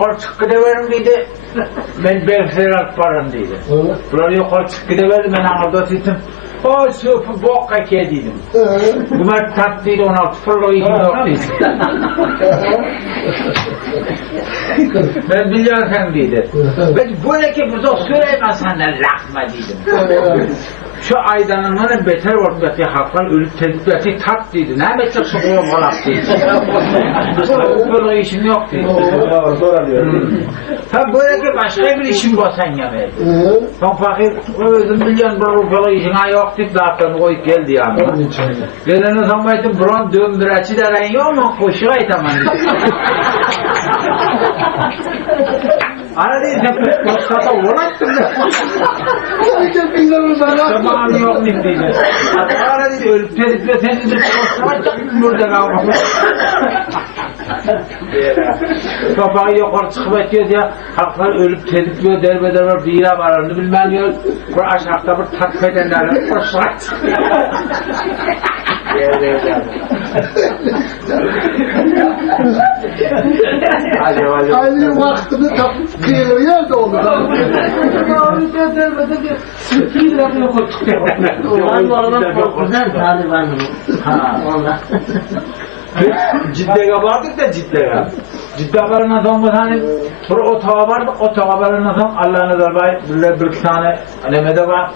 Yukarı çık gideverim dedi. Ben belgeseler alıp varım dedi. Bunlar yukarı çık gideverdim, ben ağırda tuttum. O süpü bok kakeye dedim. Bunlar tatlıydı, 16 fırla işim yok dedi. Ben biliyorsan dedi. Ben böyle ki burada söyleyemez sana lakma dedim. Şu aydanından beter ortadaki halklar ölüp tedbirati tat dedi. Ne meçek sokuyor malak dedi. Böyle işim yok dedi. Tabi böyle ki başka bir işim basan ya verdi. Ben fakir özüm biliyorum böyle işine yok dedi. Zaten koyup geldi yani. Gelene zaman ettim buran döndüreçi de ben yok mu? Koşuğa itemem dedi. Ana değil sen postata uğrattın da. Tamam yok dedi. Ana değil ölüp tedbirle sen dedi postata çıktın burada kalmamış. Kapağı yukarı çıkıp ediyor diye halklar ölüp tedbirle derbeder bir yere varırdı bilmem diyor. Bu aşağıda bir tatp edenlerle postata çıkıyor. Aynı vaktini kıyılır yerde olur. Ciddiye vardık da ciddiye. Ciddiye varına sonra hani bir otağa vardık, otağa varına sonra Allah'ın azabı bir tane alemede var.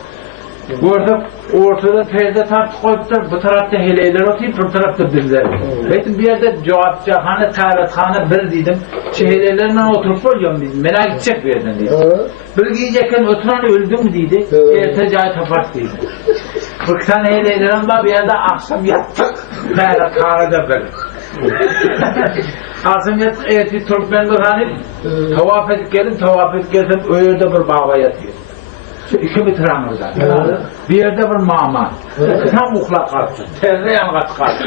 Gördük, ortada perde tartı koyuplar, bu tarafta heleyler oturup, bu tarafta bizler. Benim bir yerde cevapçıhane, tarihane bir dedim, şu heleylerle oturup oluyorum dedim, merak gidecek bir yerden dedim. Bir giyecekken oturan öldü mü dedi, ertecayı tapat dedi. 40 tane heleylerim var bir yerde akşam yattık, tarihada bir. Akşam yattık, ertesi turup ben bir hani tavaf edip geldim, öyle bir bağla yatıyor. İki bitiren orada. Bir yerde bir mama. Tam uğlak kalktı. Terle yangat kalktı.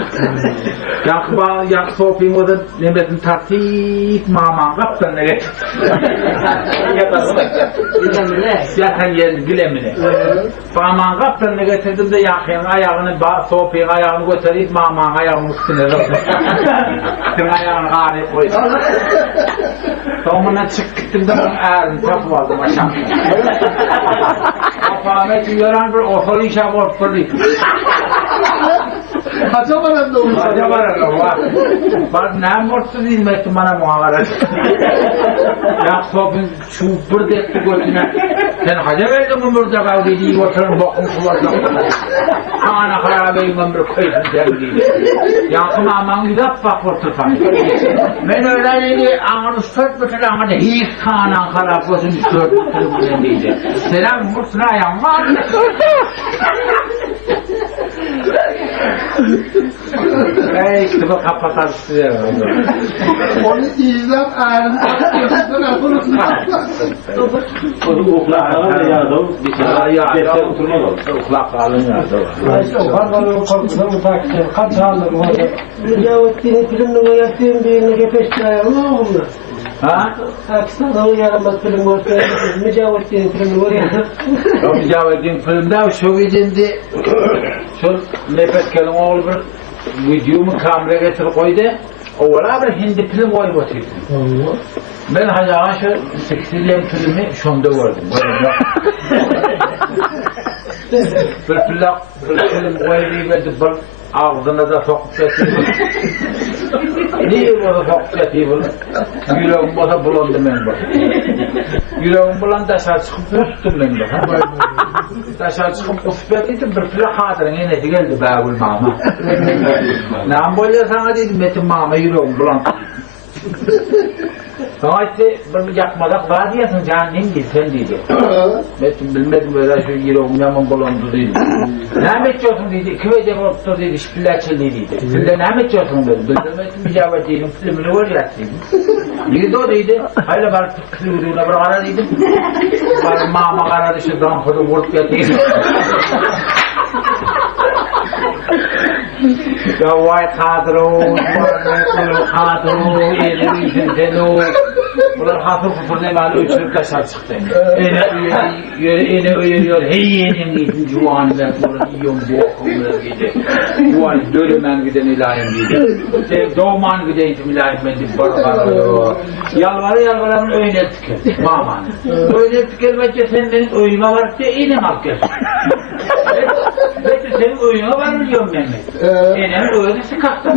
Yak sopayım o da nemetin tartip maman kaptan ne getirdi. Yatan yerini bilemine. Maman kaptan ne getirdim de yakayım ayağını sopayım ayağını götüreyim maman ayağını üstüne Tüm ayağını gari koydu. Sonuna çık gittim de onun ağrını tapı aldım aşağı. Ahmet yaran bir ofalı işe ortalı. Kaça var da olur. Kaça var da var. Bak ne mortu değil mi bana muhabbet. Ya sopun çubur dekti götüne. Sen haca verdin mi burada kaldı diye oturun bakın kulakta. Ana harabeyi ben bir koydum derdi. Yankım aman gidip bak ortadan. Ben öyle dedi ağını sört bütün ağını hiç kanan harap olsun sört bütün diyecek. Selam mutuna yan var. İşte bu kapatar size. Onu izlem ağrını Onu uğlaklara da yardım. Geçer oturmalı. Uğlakların yardım. Parmağı korkudan utakçı. Kaç aldım orada. Mücavitliğini filmle yaptığım birine gepeştireyim ama bunlar. Ha? Pakistan'da yaramaz film ortaya. Mücavitliğini filmle oraya. O Mücavitliğin filmde şu videomda şu nefes kelime oğlu bir videomu kameraya getirip koydu. Oğla bir hindi film koyup oturdu. Ben hacağa şu 80'li filmi şunda gördüm. Bir film koyup verdi bir ağzına da sokup getirdi. Niye burada sokup getirdi? Yüreğim burada bulandı ben bak. Yüreğim bulandı aşağı çıkıp kustum ben bak. Aşağı çıkıp kusup getirdim bir film hatırın enesi geldi Bağül mama. Ne böyle sana dedim Metin mama yüreğim bulandı. Sana işte bir yakmadak var diyorsun canım değil sen dedi. Metin bilmedim böyle şu yüreğim yaman bulandı dedi. Ne meçiyorsun dedi, iki vecek otur dedi, şipiller çeldi dedi. Sen de ne meçiyorsun dedi, Metin mücavit dedim, filmini var yatsaydım. Dedi o dedi, hayla bari kırıldığına bir ara dedim. Bari mama aradı şu dampırı vurup yatayım. Ya vay kadro, kadro, elim için seni Bunlar hafif hafif ne mal uçurup taşar çıktı. Ene uyuyor. Hey yeğenim dedim juvanı ben bunu yiyorum bokumla gidi. Juvan dölümen giden ilahim gidi. Doğman gideydim ilahim ben de barbar. Yalvarı öyle tüket. Maman. Öyle tükelmece sen benim oyuma var diye ene makyaj. Ve senin oyuna var mı diyorum ben de. Enem öyle sıkaktı.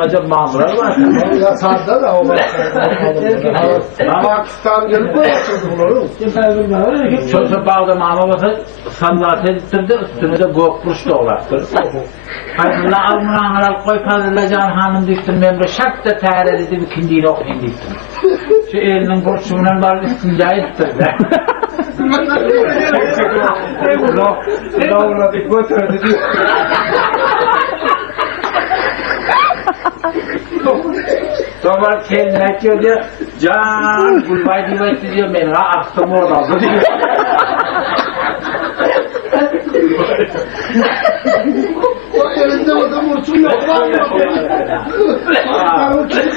Acaba mamurlar var. Ya sağda da o var. Pakistan gelip açıldı bunları. Çocuğu bağda mama basa sallat ettirdi, üstüne de gokpuş doğrattır. Hayırlı almıran koy fazla can hanım diktim, ben de şart da təhər edip ikindiğini okuyun diktim. Şu elinin kurşundan var istinca ettirdi. Doğradık götürdü. Sonra kendine diyor, can kulvay diyor, diyor ben aktım orada diyor. O elinde o da murçum yok var mı?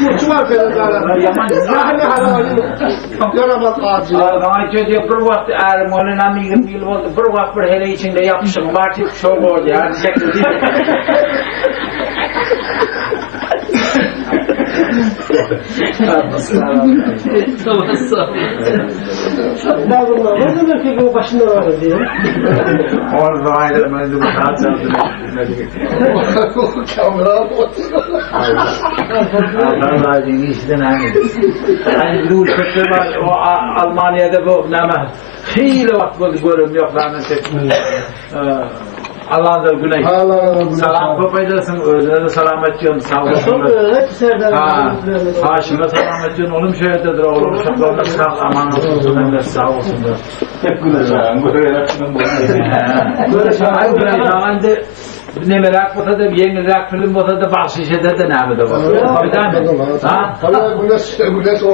Murçum var benim. Yaman Yaramaz ağacı. Bana diyor bir vakit erim onun amigim değil oldu. Bir vakit bir hele içinde yapmışım. Artık çok oldu yani. Ne demek ki o başında var diye. Orada ayrılmaydı bu saat çaldı. Kamera Allah razı işten hani. Hani bir uçakta var o Almanya'da bu nama. Hile vakit görüm yok rahmet Allah'ın da güney. Salam kopaydırsın, özüne de selamet diyorsun, sağ olasın. Haşime selamet diyorsun, oğlum şöyledir, oğlum uşaklarına sağ aman olsun, hem de sağ olsun da. Hep güneşen, Böyle ne merak olsa da yeni merak film olsa da bahşiş eder de ne de var. Bir tane mi? Güneş o.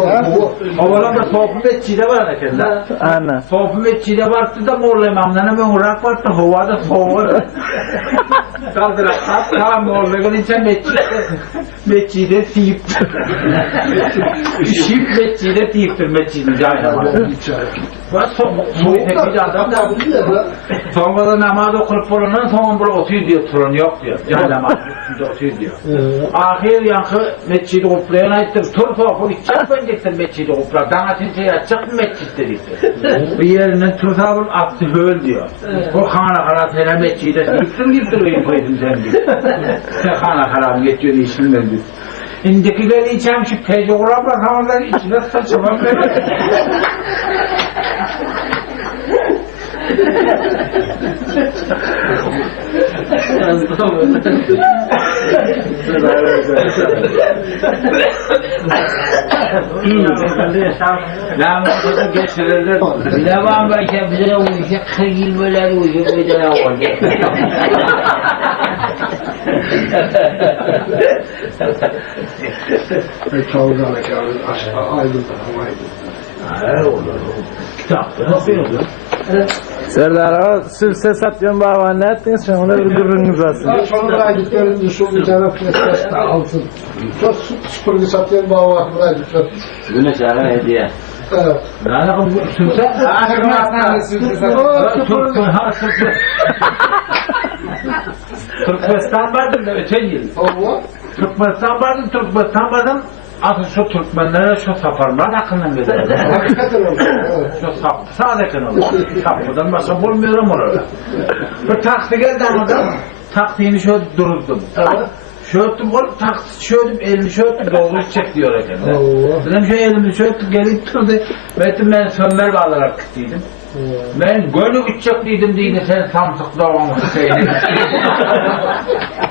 Oğlan da soğuk metçide var anakella. Aynen. Soğuk metçide vardı da morla imamlarına ben uğrak vardı havada soğuk. Kaldırak tamam morla içen metçide tiyiptir. Şip metçide tiyiptir metçide cahil var. Soğuk tekniği adam da. Sonra da namaz okunup bulunun sonra burada otuyor diyor, turun yok diyor. Yani namaz otuyor diyor. Ahir yankı mescidi kuplayan ayıttır. Tur soğuk içecek ben diktir mescidi kuplar. Dağıtın şey açacak mı mescidde diktir. Bir yerinden tur sabır attı höl diyor. O kana karatıyla mescide gittim uyum koydum sen diyor. Sen kana karatı geçiyorsun işinden diyor. İndikileri içem şu tecrübler havaları içine saçımam ben. Namusunu geçirirler. Devam belki bize uyacak, 40 yıl böyle uyacak, böyle ne olacak? Çalgan aşağı aydınlar, aydınlar. Kitapta nasıl yazıyor? Serdar sülse satıyorsun baba ne ettiniz sen ona bir gururunuz olsun. Sonra gittiklerinde şu bir tane plastik alsın. Çok süpürge satıyor baba buraya gittiler. Güneş ara hediye. Evet. Yani bu sülse? Türkmenistan vardı da öte yıl. Allah. Türkmenistan vardı. Asıl şu Türkmenlere şu saparlar hakkından verir. Hakikaten öyle. Şu sadece olur. Sapıdan başka bulmuyorum orada. Bir taksi geldi anladım. Taksini şöyle durdum. Şöyle olup taksi şöyle elimi şöyle doğru çek diyor efendim. Dedim şu elimi şöyle gelip durdu. Ben sönmer bağlarak gittiydim. Ben gönlü uçaklıydım deyince sen samsık doğmamış şeyini.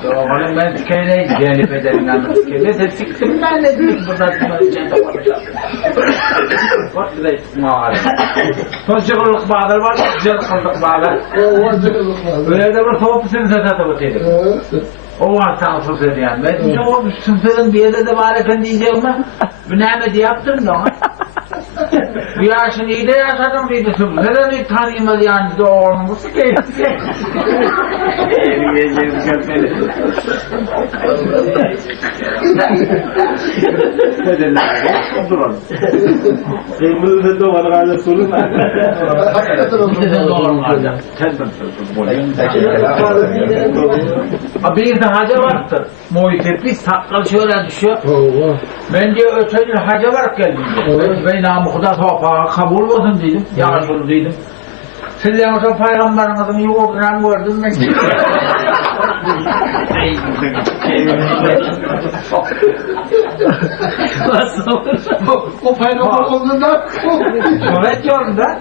Doğmanın ben tükeneyiz gelip ederinden tükeneyi. Sen siktim ben ne diyeyim buradan tükeneyi konuşalım. Bak bir de mağara. Son çıkırlık bağlar var, cırkırlık bağlar. Öyle de bir soğuk seni sesata batıydım. O var samsık dedi yani. Ben de o sınıfların bir yerde de var efendi diyeceğim ama bu ne yaptım da ona. Bir yaşını iyi de yaşadım dedi. Neden bir tanıymadı yani doğrumuzu geldi. Kırmızı da var hala sorun var. Hakikaten o Bir de doğru vardı. Bir de haca vardır. Muhit'e bir sakal şöyle düşüyor. Allah. Ben diyor öteki haca var geldim diyor. Ben namıkta sopağa kabul olsun dedim. Yaşlı dedim. Siz yoksa peygamberimizin yoğurdundan gördüm ben. O peygamber olduğundan Evet diyorum da.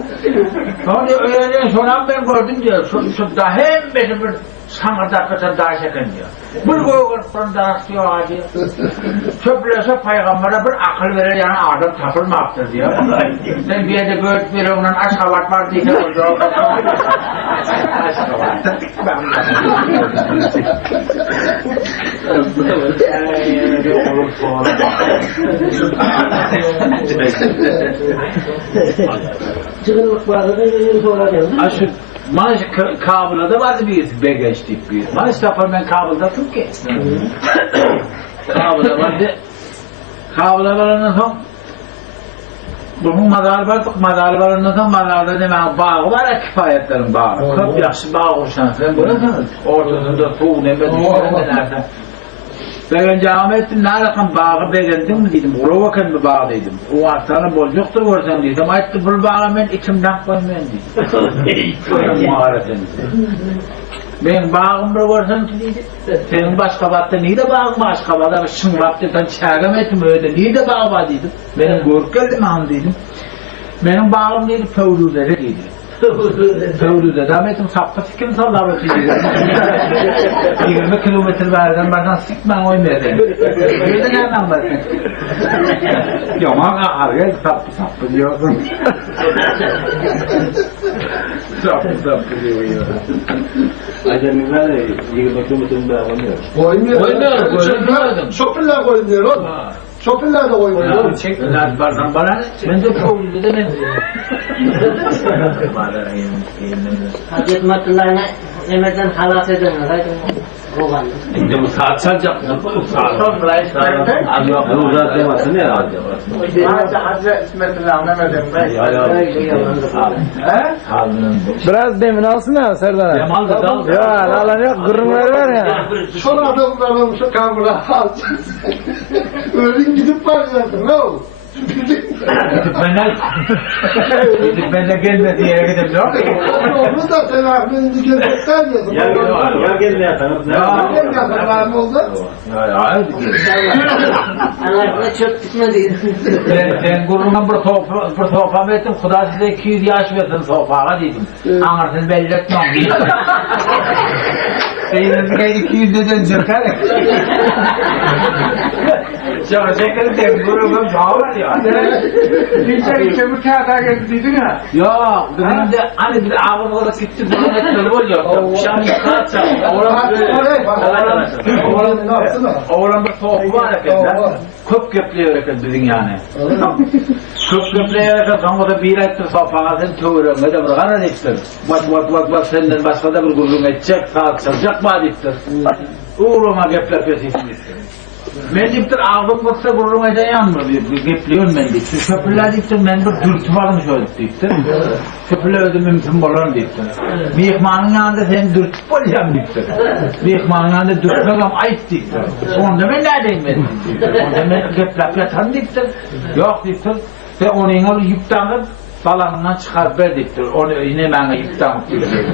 Sonra öğleden sonra ben gördüm diyor. Şu da hem beni bir sanırda kısa daha çekin diyor. Bir koyuğurttan da rastlıyor ağacı. Çöplese peygambere bir akıl verir yani adam tapılmaktır diyor. Sen bir yerde göğüt bir ondan aşkavat var diye o Çıkınlık vardı da yeni sonra geldi. Aşık Maaş Kabul'da vardı bir geçtik bir. Maaş yapar ben Kabul'daydım ki. Kabul'da vardı. Kabul'da vardı son. Bunun madar vardık, madar vardı son madarda demek bağı var ya kifayetlerin bağı. Çok yaxşı bağ oluşan. Sen burasınız. Ortasında tuğ ne ben ben cami ettim, ne rakam bağı beğendin mi dedim, Urovakın bir bağı dedim. O artanı bozacaktur görsem dedim, ayıttı bu bağı ben içimden koymayın dedim. Ben bağım bir görsem dedim, senin başka batta niye de bağım başka batta, şınlap dedim, çağım ettim öyle, niye de bağı var dedim. Benim görüp geldim han dedim. Benim bağım dedim, Fevruze'de dedim. Fevruze'de, demedim sapta sikim sallar ötüydü. 20 kilometre verden baştan sikmen oymadı. Öyle nereden bakın? Yaman ağrıya sapı diyordum. Sapı diyor. Acemimler de 20 kilometre daha oynuyor. koymuyor. Şoförler koymuyor oğlum. Şoförler de koymuyor. Çektiler bazen bana. Ben de Fevruze'de ben. Hazreti Matlılarına Emre'den halas edemez. Haydi Rogan'da. İşte bu saat çalacak. Saat Abi uzat demasın ne herhalde? Hazreti İsmet'le Mehmet'in Biraz demin alsın Serdar abi. Cemal da dal. Ya alan yok, gırınlar var ya. Son adamlarım şu kamera alacağız. Ölün gidip varyansın ne olur? Ben de gelmedi yere gidebiliyor. Onu da sen Ahmet'in gezmekten yazın. Ya gel ne yatalım? Ahmet yazarlar mı oldu? Anakla çok tutmadı. Ben gururumdan bir sohbam ettim. Kuda size 200 yaş versin sohbama dedim. Anırsın belli etmem. Beyninize 200 deden çöker. Çok şekerim de gururumdan sağlar ya. Bir kömür kağıda geldiydin ya. Yok, benim de hani bir ağır olarak gitti bunun etmeli oluyor. Şam yıkar çal. Oğlan bir soğuk var ya. Köp köpleyerek dedin yani. Köp köpleyerek sonra da bir ettir soğuğa sen tövürüm. Ne de bir karar ettir. Bak senden başka da bir gururun edecek. Saat çalacak mı adettir. Uğruma gepler pesisini ben diptir ağzım baksa gururuma eden yanmır gepliyorum ben diptir. Köpürler diptir ben bir dürtü varmış öyle diptir. Köpürler öyle mümkün bolan diptir. Mihmanın yanında sen dürtüp olacağım diptir. Mihmanın yanında dürtmem ayıp diptir. Onda ben neredeyim ben diptir. Onda ben geplep yatan diptir. Yok diptir. Ve onu yine yıptanıp balanından çıkar ver diptir. Onu yine bana yıptanıp diptir.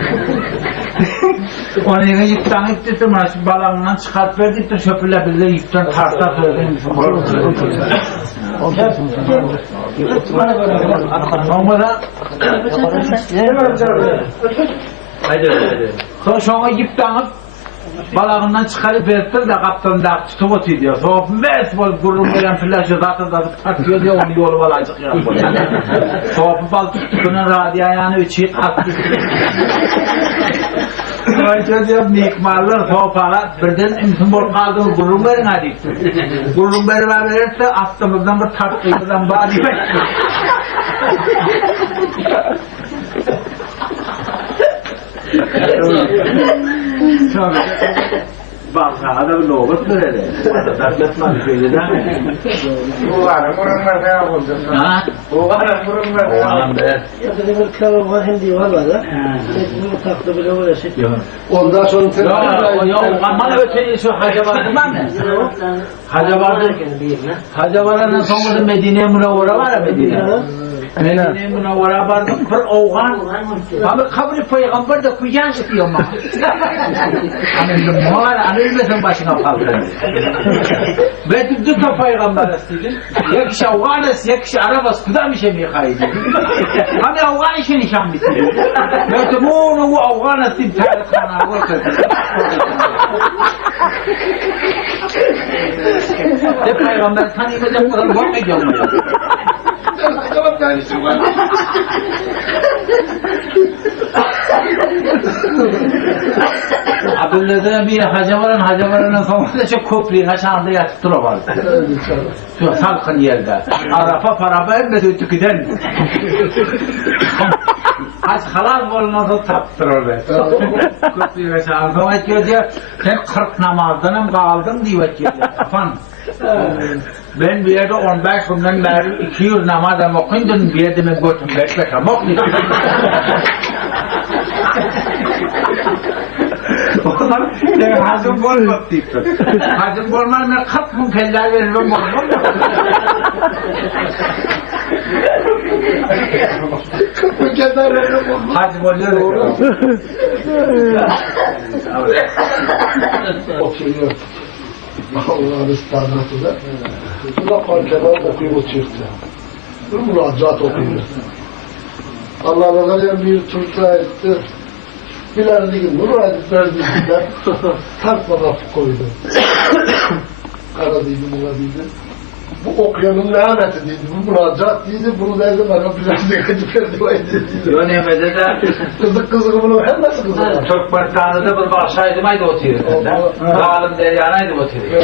Onu yine yıptanıp diptir. Balanından çıkar ver diptir. Şöpürler bize yıptan tartar söyledim. Sonra sonra yıptanıp balağından çıkarıp verdir de kaptanın da tutup otuyor diyor. Soğuk mes bol gurur veren flaşı zaten da takıyor diyor onu yolu balacık yapıyor. Soğuk bal tuttuğunun radyo ayağını üçü attı. Sonra diyor mikmarlar soğuğa birden imsin bol kaldı gurur verin hadi. Gurur verirse astımızdan bir tartıyımızdan bağlı. Bak sana da bir loğut böyle. Dert etmez böyle değil mi? Bu var, bunun var ne oldu? Ha? Bu var, bunun var ne Oğlan be. Ya da bir klavye var hindi var da. Bunu taktı bile böyle şey. Yok. Ondan sonra Yok, bana öteye şu Hacı vardı mı? Hacı vardı. Hacı vardı sonra Medine Münevvere var ya Medine. Medine Münevvere vardı. Bir oğlan. Abi kabri peygamber de kuyan istiyor mu? Anılmasın başına kaldı. Ve düdük de peygamber istedim. Ya kişi oğlan ya kişi arabası kudan bir şey mi kaydı? Hani oğlan işin nişan bitti. Ve de bu oğlan istedim. Tarıkhan'a bakın. De peygamber tanıyacak kadar bakmayacağım diyor. Tamam tanesi var. Abdülde bir Hacı sonra çok köprüyün aşağında yatıp dura vardı. Şu salkın yerde. Arafa paraba etmedi ötüküden. Hac halal olmazsa taptır orada. Köprüyün aşağında. Sonra diyor sen 40 namazdanım kaldım diyor. Kafan. Ben bir yerde 15 günden beri 200 namazım okuyordum. Bir yerde ben götüm bekledim. Okuyordum. Onlar hazım olmadı diyor. Hazım olmadı ben 40 gün keller veririm. Hazım oluyor. Oturuyor. Allah'ın ıslanması da. Buna parçalar okuyup çıktı. Bu müracaat okuyor. Allah Resulü'ye bir turta etti. Bilal'in müracaat verdiğinde tartma koydu. Aradıydı, buladıydı. Bu okuyanın laneti değildi, bu müracaat değildi, bunu derdi bana Bilal'in gıcık verdi. Yönemede de Kızık bunu hem nasıl kızık? Türkmenistan'da bir başaydım oturuyor. Zalim deryanaydı oturuyor.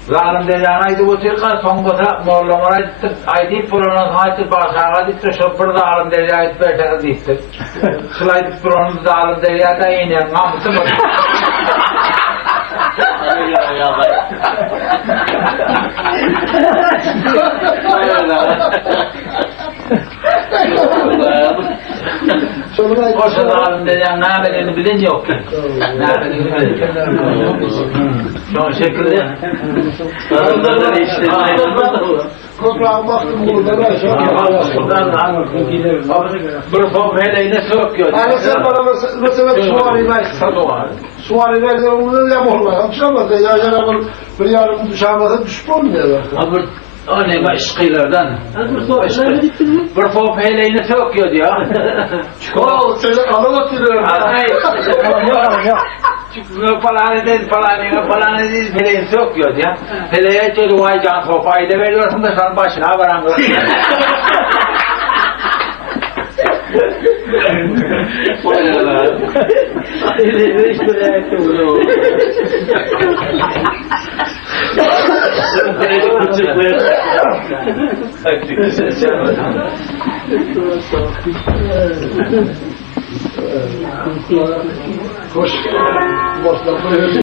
Zalim deryanaydı oturuyor. Sonra Moğollamara gittik. Aydip buranın hayatı başağa gittik. Şu bir zalim deryayı beşere gittik. Şulaydık buranın zalim deryada inen. Namusu var. O zalim deryanın ne haberini bilen yok. Ne haberini bilen yok. Şu şekilde onları işte Toprağa baktım buradan aşağı. bir fofeleyle sokuyor. Yani sen bana mesela suvari versin. Suvari versin onu da yapolmaz. Yapışamaz ya yarın bir yarın düşemezse düşüp olmuyor. O ne başkılardan? Bir fofeleyle sokuyor diyor. O seni anlatıyor. Falan değil, feleği sokuyor ya. Feleğe çoğu vay can sopayla veriyorsun da sen başına varan Hoş. Başlar böyle.